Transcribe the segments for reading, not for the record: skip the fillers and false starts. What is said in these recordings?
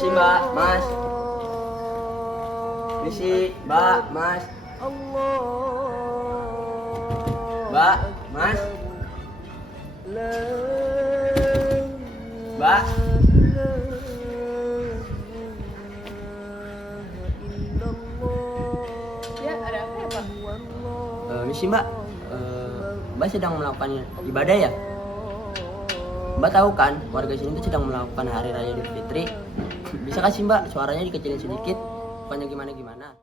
Misi mbak, mas. Misi mbak, mas. Mbak, mas. Mbak. Ya, ada apa ya, Pak? Misi mbak, mbak sedang melakukan ibadah ya? Mbak tahu kan, warga sini tuh sedang melakukan hari raya Idul Fitri. Bisa kasih mbak, suaranya dikecilin sedikit, bukannya gimana-gimana.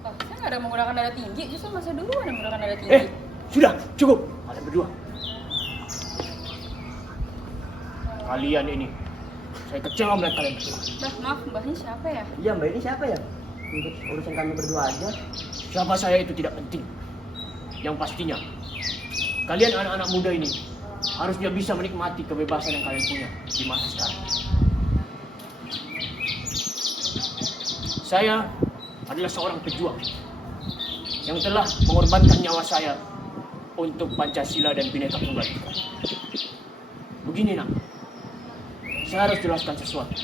Pak, saya nggak ada menggunakan nada tinggi, justru masa dulu ada menggunakan nada tinggi. Sudah, cukup. Kalian berdua. Kalian ini, saya kecewa melihat kalian berdua. Mbah, maaf, mbahnya siapa ya? Iya mbak, ini siapa ya? Untuk urusan kami berdua aja. Siapa saya itu tidak penting. Yang pastinya, kalian anak-anak muda ini harusnya bisa menikmati kebebasan yang kalian punya di masa sekarang. Saya adalah seorang pejuang yang telah mengorbankan nyawa saya untuk Pancasila dan Bhinneka Tunggal Ika. Begini nak, saya harus jelaskan sesuatu.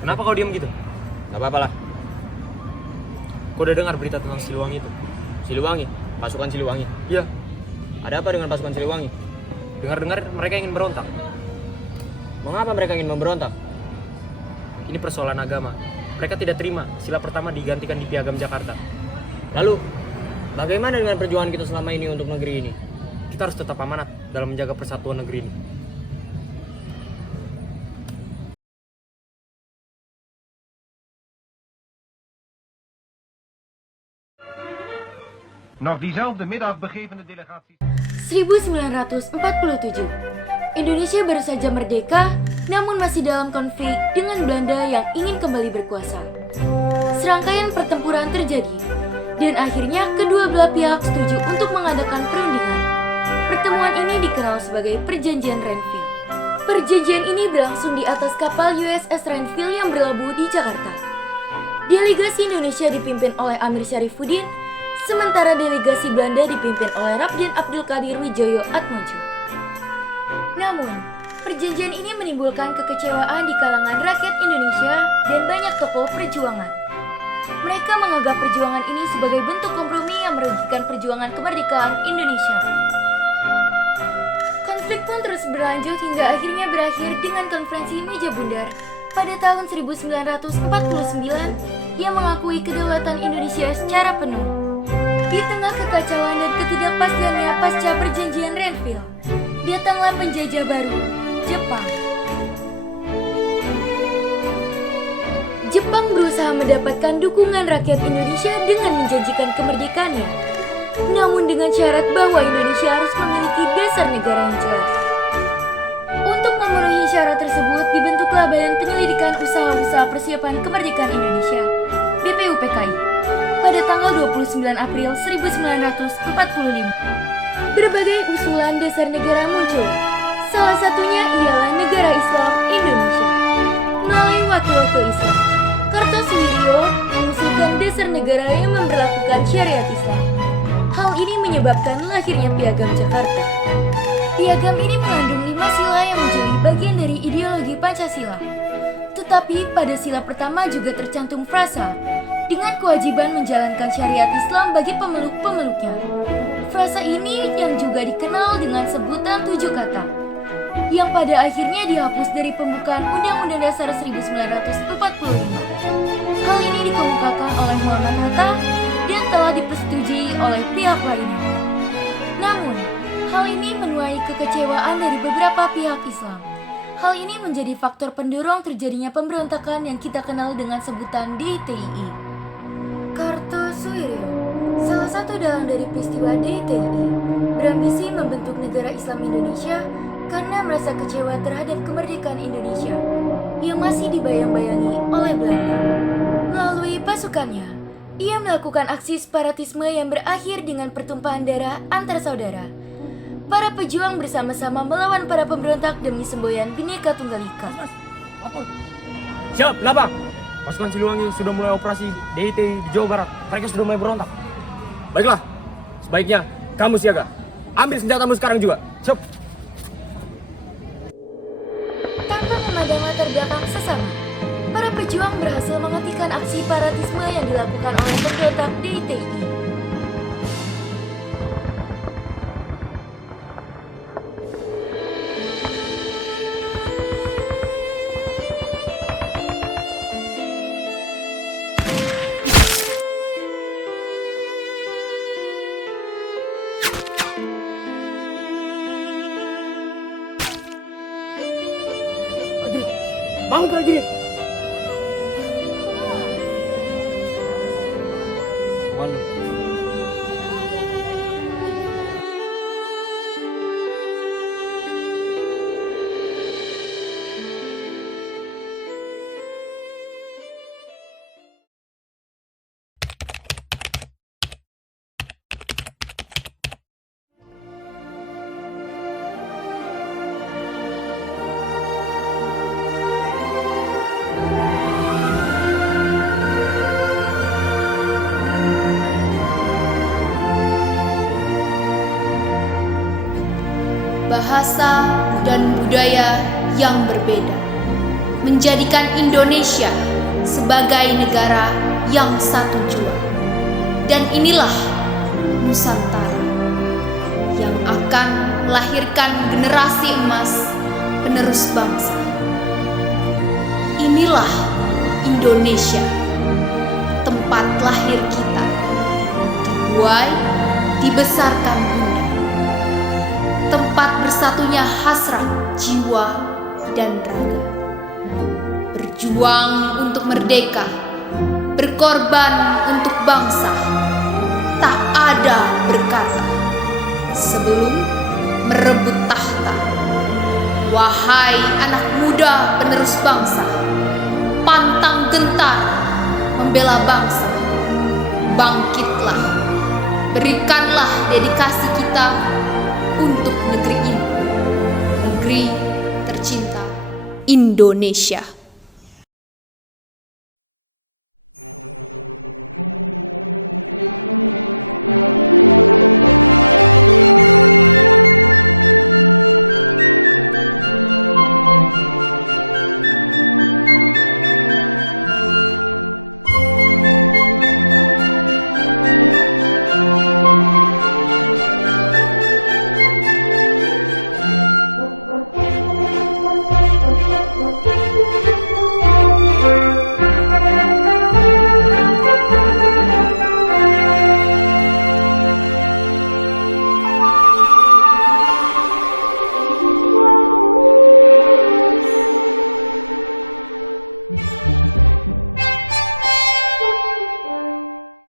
Kenapa kau diam gitu? Gak apa-apa lah. Kau udah dengar berita tentang Siliwangi itu? Siliwangi, pasukan Siliwangi. Iya. Ada apa dengan pasukan Siliwangi? Dengar-dengar mereka ingin berontak. Mengapa mereka ingin memberontak? Ini persoalan agama. Mereka tidak terima sila pertama digantikan di Piagam Jakarta. Lalu, bagaimana dengan perjuangan kita selama ini untuk negeri ini? Kita harus tetap amanat dalam menjaga persatuan negeri ini. Nog diezelfde middag begeven de delegaties. 1947. Indonesia baru saja merdeka, namun masih dalam konflik dengan Belanda yang ingin kembali berkuasa. Serangkaian pertempuran terjadi, dan akhirnya kedua belah pihak setuju untuk mengadakan perundingan. Pertemuan ini dikenal sebagai Perjanjian Renville. Perjanjian ini berlangsung di atas kapal USS Renville yang berlabuh di Jakarta. Delegasi Indonesia dipimpin oleh Amir Syarifuddin, sementara delegasi Belanda dipimpin oleh Raden Abdul Qadir Widjojo Atmojo. Namun, perjanjian ini menimbulkan kekecewaan di kalangan rakyat Indonesia dan banyak tokoh perjuangan. Mereka menganggap perjuangan ini sebagai bentuk kompromi yang merugikan perjuangan kemerdekaan Indonesia. Konflik pun terus berlanjut hingga akhirnya berakhir dengan konferensi Meja Bundar pada tahun 1949 yang mengakui kedaulatan Indonesia secara penuh. Di tengah kekacauan dan ketidakpastiannya pasca perjanjian Renville, datanglah penjajah baru, Jepang. Jepang berusaha mendapatkan dukungan rakyat Indonesia dengan menjanjikan kemerdekaannya, namun dengan syarat bahwa Indonesia harus memiliki dasar negara yang jelas. Untuk memenuhi syarat tersebut, dibentuklah Badan Penyelidikan Usaha-Usaha Persiapan Kemerdekaan Indonesia, BPUPKI, pada tanggal 29 April 1945. Berbagai usulan dasar negara muncul. Salah satunya ialah negara Islam Indonesia. Melalui wakil-wakil Islam, Kartosuwiryo mengusulkan dasar negara yang memberlakukan syariat Islam. Hal ini menyebabkan lahirnya Piagam Jakarta. Piagam ini mengandung 5 sila yang menjadi bagian dari ideologi Pancasila. Tetapi pada sila pertama juga tercantum frasa dengan kewajiban menjalankan syariat Islam bagi pemeluk-pemeluknya. Frasa ini yang juga dikenal dengan sebutan 7 kata, yang pada akhirnya dihapus dari pembukaan Undang-Undang Dasar 1945. Hal ini dikemukakan oleh Muhammad Hatta dan telah dipersetujui oleh pihak lainnya. Namun, hal ini menuai kekecewaan dari beberapa pihak Islam. Hal ini menjadi faktor pendorong terjadinya pemberontakan yang kita kenal dengan sebutan DTII. Kartosuwiryo, salah satu dalang dari peristiwa DTI berambisi membentuk negara Islam Indonesia karena merasa kecewa terhadap kemerdekaan Indonesia yang masih dibayang-bayangi oleh Belanda. Melalui pasukannya, ia melakukan aksi separatisme yang berakhir dengan pertumpahan darah antar saudara. Para pejuang bersama-sama melawan para pemberontak demi semboyan Bhinneka Tunggal Ika. Siap, kenapa? Pasukan Siliwangi sudah mulai operasi DIT di Jawa Barat. Mereka sudah mulai berontak. Baiklah, sebaiknya kamu siaga. Ambil senjatamu sekarang juga. Siap. Tanpa memandang latar belakang sesama, para pejuang berhasil menghentikan aksi separatisme yang dilakukan oleh pemberontak DITI. Bangun prajurit. Bahasa dan budaya yang berbeda menjadikan Indonesia sebagai negara yang satu jua. Dan inilah Nusantara yang akan melahirkan generasi emas penerus bangsa. Inilah Indonesia, tempat lahir kita, dibuai, dibesarkan Bunda, tempat bersatunya hasrat jiwa dan raga. Berjuang untuk merdeka, berkorban untuk bangsa, tak ada berkata sebelum merebut tahta. Wahai anak muda penerus bangsa, pantang gentar membela bangsa. Bangkitlah, berikanlah dedikasi kita untuk negeri ini, negeri tercinta Indonesia.